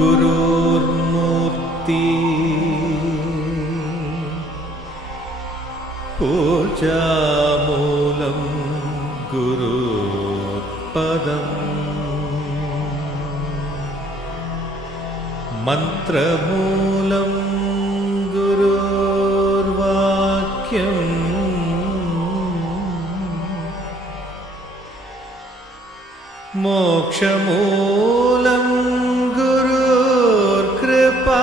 गुरुर्मूर्ति पूजामूलं गुरुपदम् मन्त्रमूलं गुरुर्वाक्यम् मोक्षमूलं गुरुर्कृपा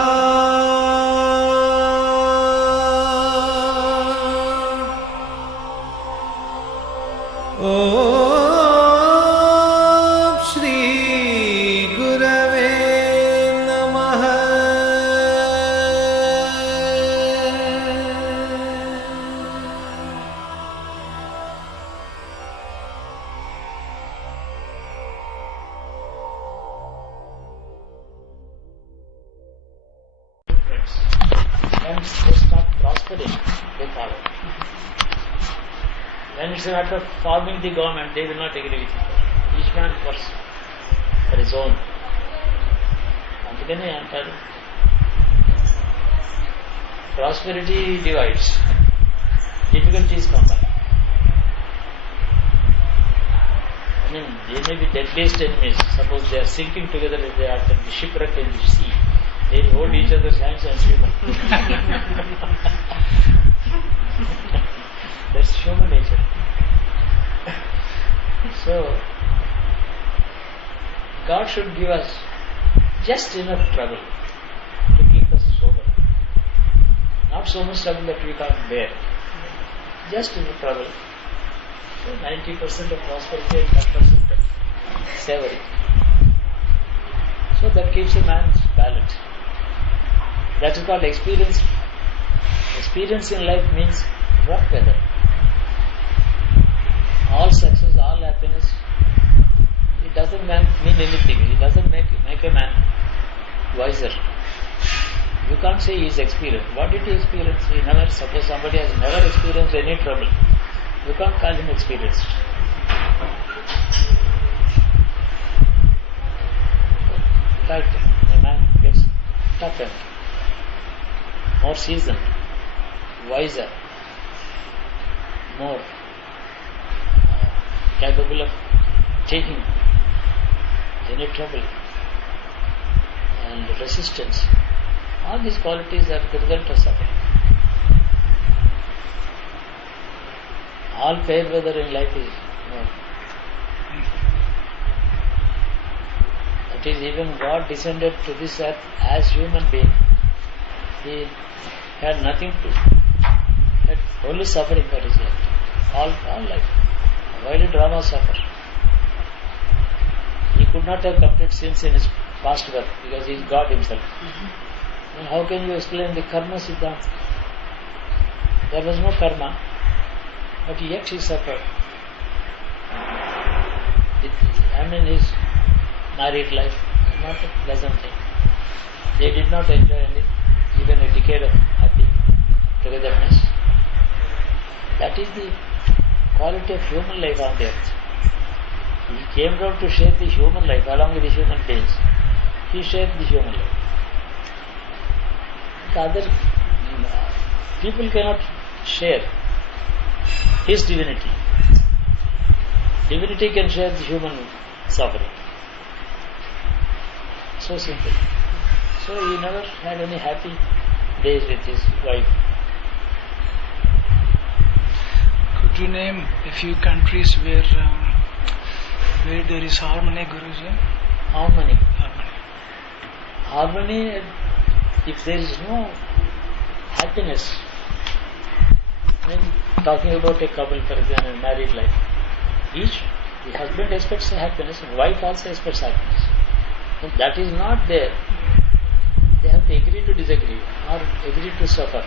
ॐ श्री गुरवे नमः। And they start prospering, they follow. When it's a matter of forming the government, they will not agree with each other. Each man works for his own. అందుకనే అంటారు prosperity divides, difficulties combine. I mean, they may be deadliest enemies. Suppose they are sinking together, if they are at the shipwreck in the sea, they will hold each other's hands and swim. That's human nature. So, God should give us just enough trouble to keep us sober. Not so much trouble that we can't bear. Just enough trouble. So 90% of prosperity and 10% of savory. So that keeps a man's balance. That is called experience. Experience in life means rough weather. All success, all happiness, it doesn't mean anything. It doesn't make a man wiser. You can't say he is experienced. What did he experience? Suppose somebody has never experienced any trouble. You can't call him experienced. In fact, a man gets toughened, more seasoned, wiser, more capable of taking any trouble and resistance. All these qualities are the result of suffering. All fair weather in life is no. That is, even God descended to this earth as human being. He had nothing to, had only suffering for his life. All life. Why did Rama suffer? He could not have committed sins in his past birth because he is God himself. And how can you explain the karma siddhanta? There was no karma, but yet he suffered. His married life was not a pleasant thing. They did not enjoy even a decade of happy togetherness. That is the quality of human life on the earth. He came down to share the human life along with the human beings. He shared the human life. The other people cannot share his divinity. Divinity can share the human suffering. So simple. So he never had any happy days with his wife. Could you name a few countries where there is harmony, Guruji? Harmony. Harmony, if there is no happiness, I mean, talking about a couple, for example, married life, the husband expects happiness, and wife also expects happiness. If that is not there, they have to agree to disagree or agree to suffer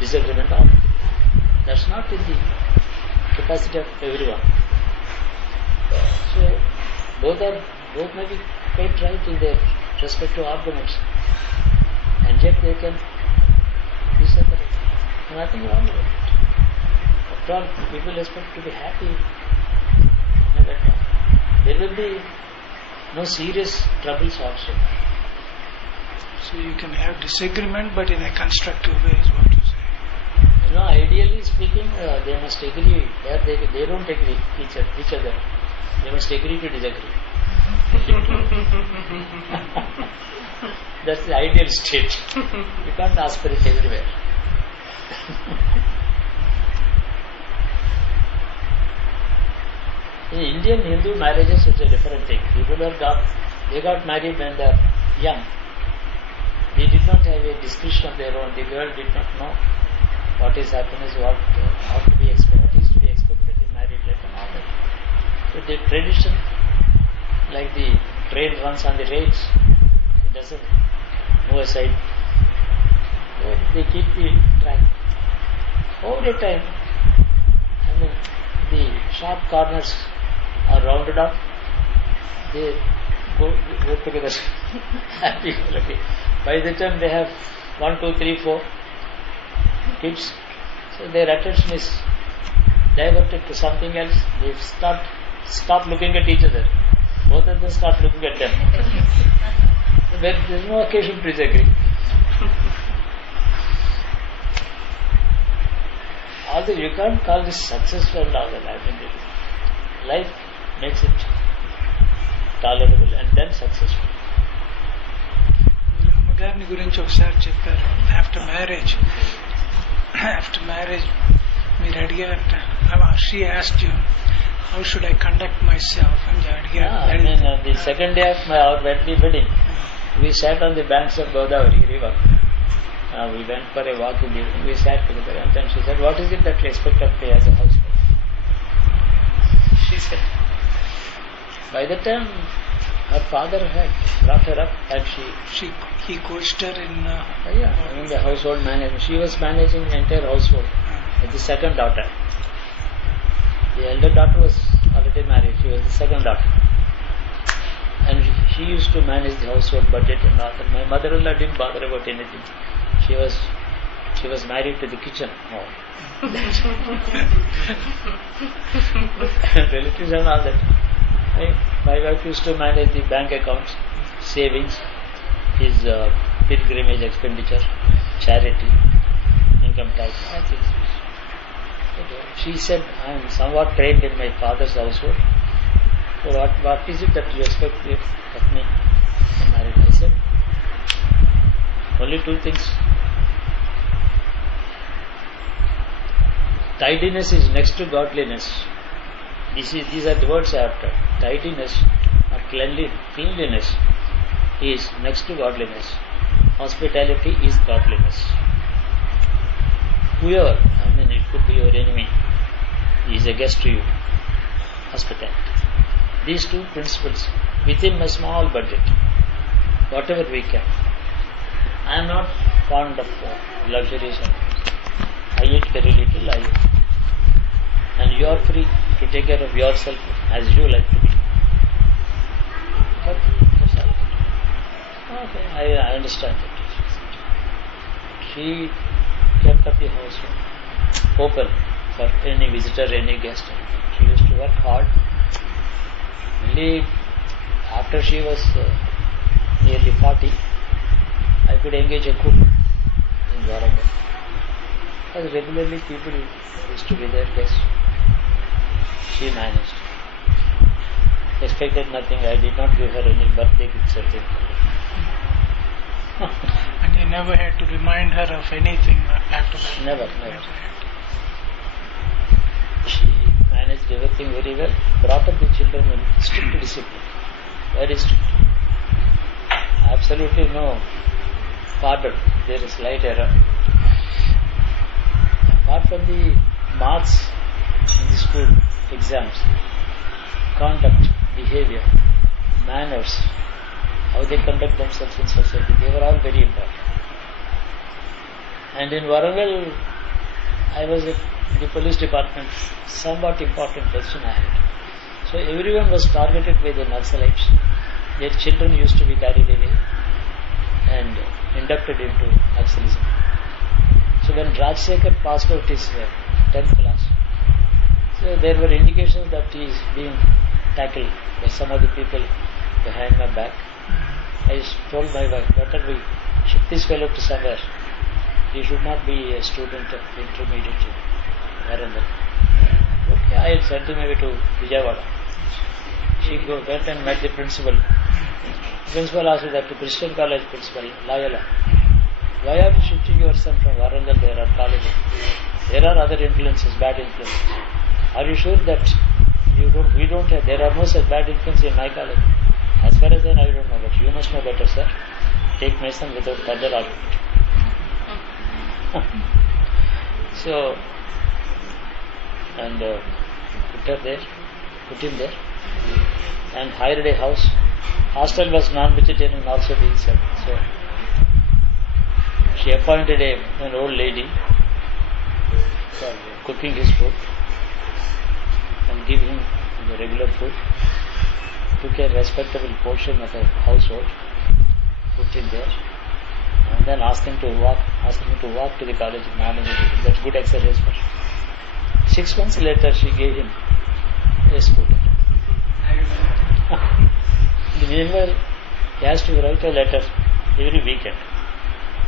disagreement. That's not in the capacity of everyone. So both may be quite right in their respective arguments, and yet they can be separate. Nothing wrong with it. After all, people expect to be happy. There will be no serious troubles also. So you can have disagreement, but in a constructive way is what you say. Ideally speaking, they must agree. They don't agree each other. They must agree to disagree. That's the ideal state. You can't ask for it everywhere. In Indian Hindu marriages, it's a different thing. People they got married when they're young. They did not have a discretion of their own. The girl did not know what is happiness, what to be expected, what is to be expected in married life and all that. So the tradition, like the train runs on the rails, it doesn't move aside. So they keep the track. Over the time, the sharp corners are rounded off. They go together happy. By the time they have 1, 2, 3, 4 kids, so their attention is diverted to something else. They stop looking at each other. Both of them start looking at them. There is no occasion to disagree. Although you can't call this successful and all that. Life makes it tolerable and then successful. అమ్మగారిని గురించి ఒకసారి చెప్పారు. After marriage మీరు అడిగారట. She asked you, how should I conduct myself? And the second day of our wedding, we sat on the banks of Godavari river. We went for a walk in the evening. We sat together, and then she said, "What is it that you expect of me as a housewife?" She said, by the time her father had brought her up, and he coached her in in the household management. She was managing the entire household. The second daughter. The elder daughter was already married. She was the second daughter. And she used to manage the household budget and all that. My mother-in-law didn't bother about anything. She was married to the kitchen. Relatives and all that. My wife used to manage the bank accounts, savings, his pilgrimage expenditure, charity, income tax. She said, I am somewhat trained in my father's household. So what is it that you expect of me in marriage? I said, only 2 things. Tidiness is next to godliness. These are the words I have taught. Tidiness or cleanliness is next to godliness. Hospitality is godliness. Whoever, it could be your enemy, he is a guest to you. Hospitality. These 2 principles within my small budget, whatever we can. I am not fond of luxuries. I eat very little. And you are free to take care of yourself as you like to be. But that's all. Okay, I understand that. She kept up the house open for any visitor, any guest. She used to work hard. Only after she was nearly 40, I could engage a cook in Warangal. Because regularly people used to be there guests. She managed. Expected nothing. I did not give her any birthday gifts or things. And you never had to remind her of anything after that? Never. She managed everything very well, brought up the children in strict discipline. Very strict. Absolutely no pardon. There is slight error. Apart from the marks in the school exams, conduct, behavior, manners, how they conduct themselves in society, they were all very important. And in Warangal, I was in the police department, somewhat important position I had. So everyone was targeted by the Naxalites. Their children used to be carried away and inducted into Naxalism. So when Rajsekhar passed out his 10th class, so there were indications that he is being tackled by some of the people behind my back. I told my wife, better we Shift this fellow to somewhere. He should not be a student of intermediate Warangal. Okay, I sent him away to Vijayawada. She went and met the principal. The principal asked that to Christian college principal, Loyola. Why are you shifting your son from Warangal? There are colleges. There are other influences, bad influences. Are you sure that we don't have, there are no such bad influences in my college? As far as I know, I don't know, but you must know better, sir. Take Mason without further argument. So, and put him there, and hired a house. Hostel was non-vegetarian also being said. So, she appointed an old lady for cooking his food and giving him the regular food. Took a respectable portion of the household, put him there, and then asked him to walk to the college in morning. That's good exercise for him. 6 months later, she gave him a scooter. In the meanwhile, he has to write a letter every weekend,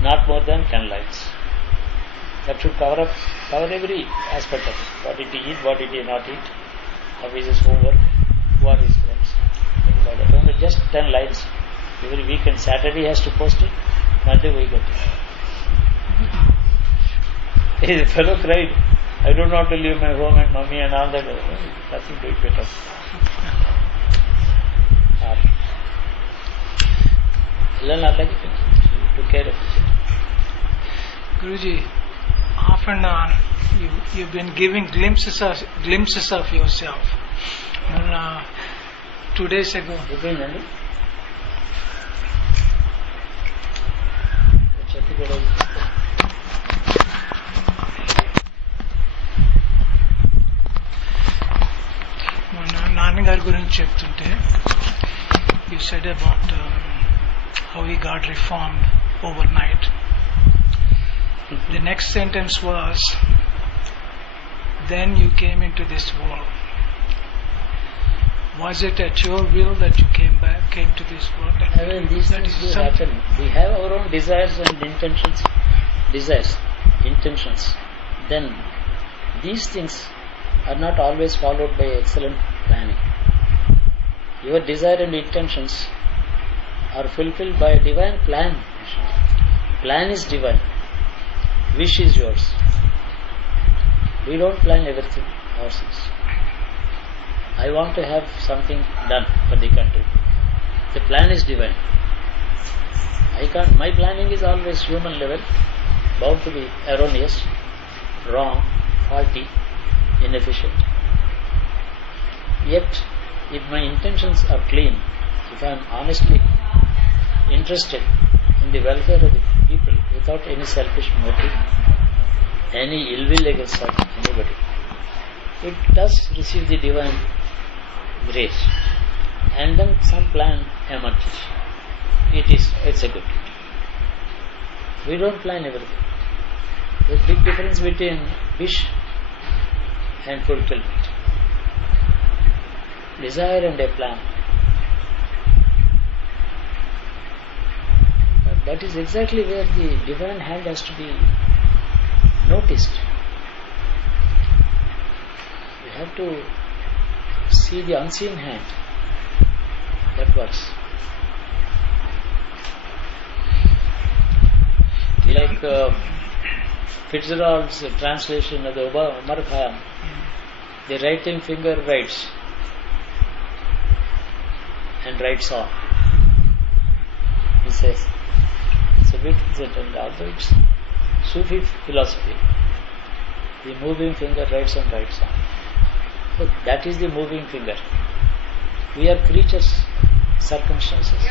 not more than 10 lines. That should cover every aspect of it. What did he eat, what did he not eat, how is his homework, who are his friends, things like that. Only just 10 lines every weekend. Saturday he has to post it, Monday we get it. The fellow cried, I don't want to leave my home and mommy and all that. Nothing to it better. Took care of it. Guruji, off and on, you've been giving glimpses of yourself. And, 2 days ago, నాన్నగారి గురించి చెప్తుంటే, you said about how he got reformed overnight. The next sentence was, then you came into this world. Was it at your will that you came to this world? These things do happen. We have our own desires and intentions. Then these things are not always followed by excellent planning. Your desire and intentions are fulfilled by a divine plan. Plan is divine. Wish is yours. We don't plan everything ourselves. I want to have something done for the country. The plan is divine. My planning is always human level, bound to be erroneous, wrong, faulty, inefficient. Yet, if my intentions are clean, if I am honestly interested in the welfare of the people without any selfish motive, any ill will against anybody, it does receive the divine grace, and then some plan emerges. It's a good. We don't plan everything. There's a big difference between wish and fulfillment. Desire and a plan. But that is exactly where the divine hand has to be noticed. You have to see the unseen hand that works. Like Fitzgerald's translation of the Umar Khayyam, the writing finger writes and writes on. He says, it's a bit and although it's Sufi philosophy, the moving finger writes and writes on. So that is the moving finger. We are creatures, circumstances.